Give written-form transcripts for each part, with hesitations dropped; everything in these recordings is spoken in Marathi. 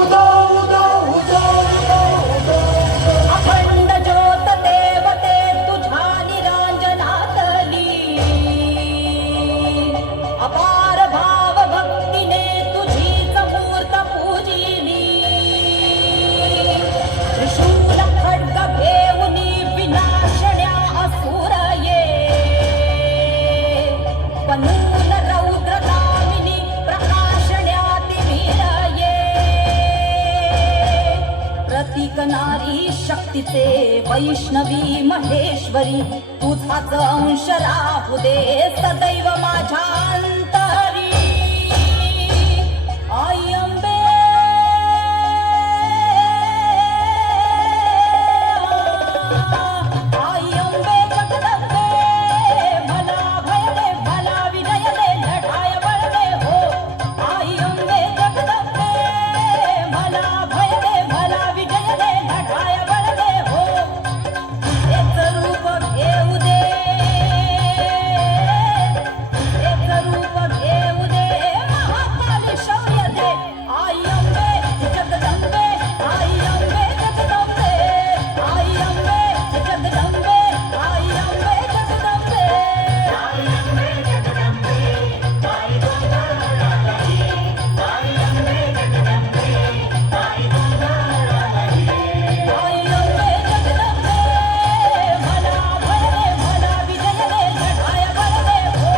उदो उदो उदो उदो उदो अखंड ज्योत देवते तुझ्या निरांजनातली अपार भाव भक्तीने तुझीच मूर्त पूजिली त्रिशूल खड्ग घेऊनी विनाशण्या असुर ये पनून रौद्र दामिनी प्रकाशण्या तिमिर ये प्रतीक नारी शक्तीचे वैष्णवी महेश्वरी तुझाच अंश राहू दे सदैव माझ्या अंतरी आई अंबे आई अंबे जगदंबे भला भय दे भला विजय दे लढाय बळ दे हो आई अंबे जगदंबे भला भय दे भला विजय दे लढाय बळ दे हो एक रूप घेऊ दे एक रूप घेऊ दे महाकाली शौर्य दे आई अंबे जगदंबे आई अंबे जगदंबे आई अंबे जगदंबे आई अंबे जगदंबे आई अंबे जगदंबे आई गोंधळाली आई अंबे जगदंबे आई गोंधळाली आई अंबे जगदंबे भला भय दे भला विजय दे लढाय बळ दे हो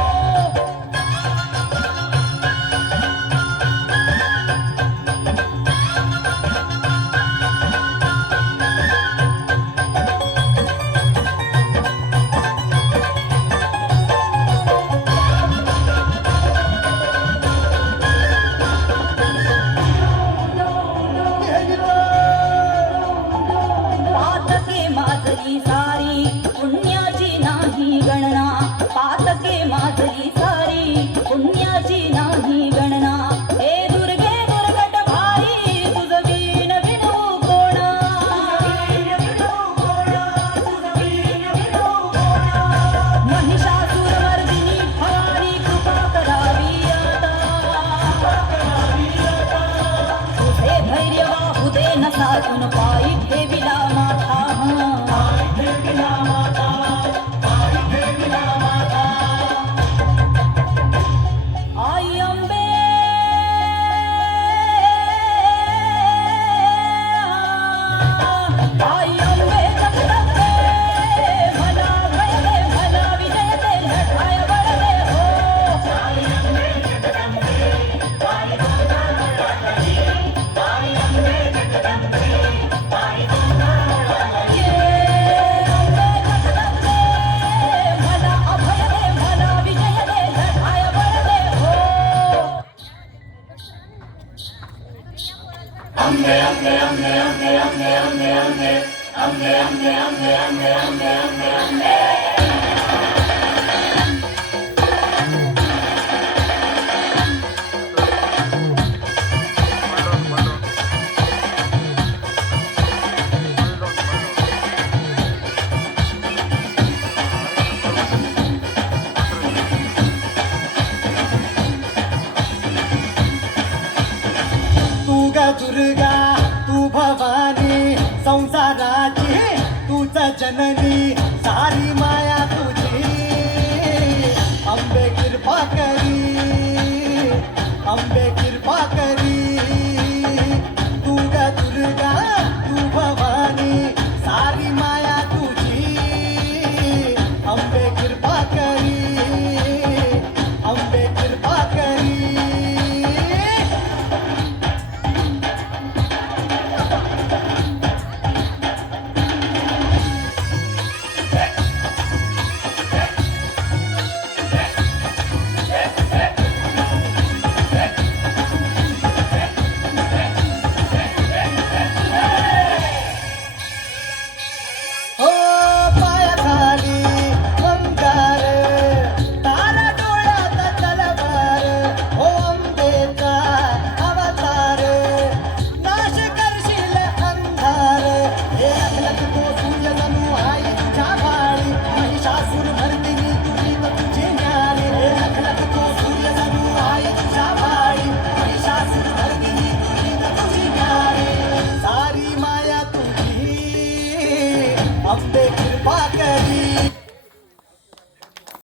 पातके माझरी सारी पुण्याची नाही गणना पातके माझरी सारी पुण्याची नाही गणना हे दुर्गे दुर्गट भारी तुझ वीण विणू कोणा महिषासुरमर्दिनी भवानी कृपा करावी आता तुझे धैर्य वाहू दे नसातून पायी ठेविला माथा आई अंबे आई अंबे जगदंबे भला भय दे भला विजय दे लढाय बळ दे हो आई अंबे जगदंबे आई गोंधळाली आई अंबे जगदंबे आई गोंधळाली अंबे जगदंबे भला अभय दे भला विजय दे लढाय बळ दे हो अम्बे अम्बे अम्बे अम्बे अम्बे अम्बे अम्बे अम्बे अम्बे अम्बे अम्बे अम्बे अम्बे अम्बे तू ग दुर्गा तू भवानी संसाराची तूच जननी सारी माया तुझी अंबे कृपा करी अंबे कृपा करी तू ग दुर्गा तू भवानी सारी माया तुझी अंबे कृपा करी अंबे कृपा करी अंबे कृपा करी